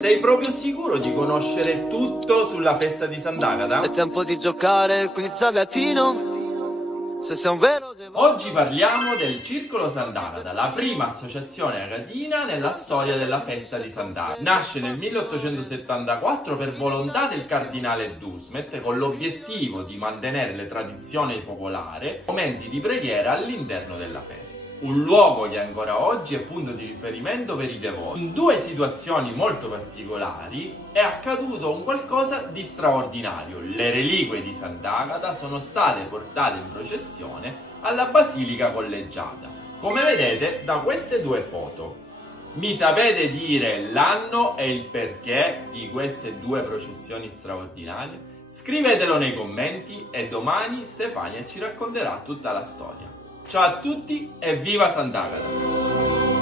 Sei proprio sicuro di conoscere tutto sulla festa di Sant'Agata? È tempo di giocare qui Zagatino. Se sei un vero Oggi parliamo del Circolo Sant'Agata, la prima associazione agatina nella storia della festa di Sant'Agata. Nasce nel 1874 per volontà del cardinale Dusmet con l'obiettivo di mantenere le tradizioni popolari, momenti di preghiera all'interno della festa. Un luogo che ancora oggi è punto di riferimento per i devoti. In due situazioni molto particolari è accaduto un qualcosa di straordinario. Le reliquie di Sant'Agata sono state portate in processione alla Basilica Collegiata, come vedete da queste due foto. Mi sapete dire l'anno e il perché di queste due processioni straordinarie? Scrivetelo nei commenti e domani Stefania ci racconterà tutta la storia. Ciao a tutti e viva Sant'Agata!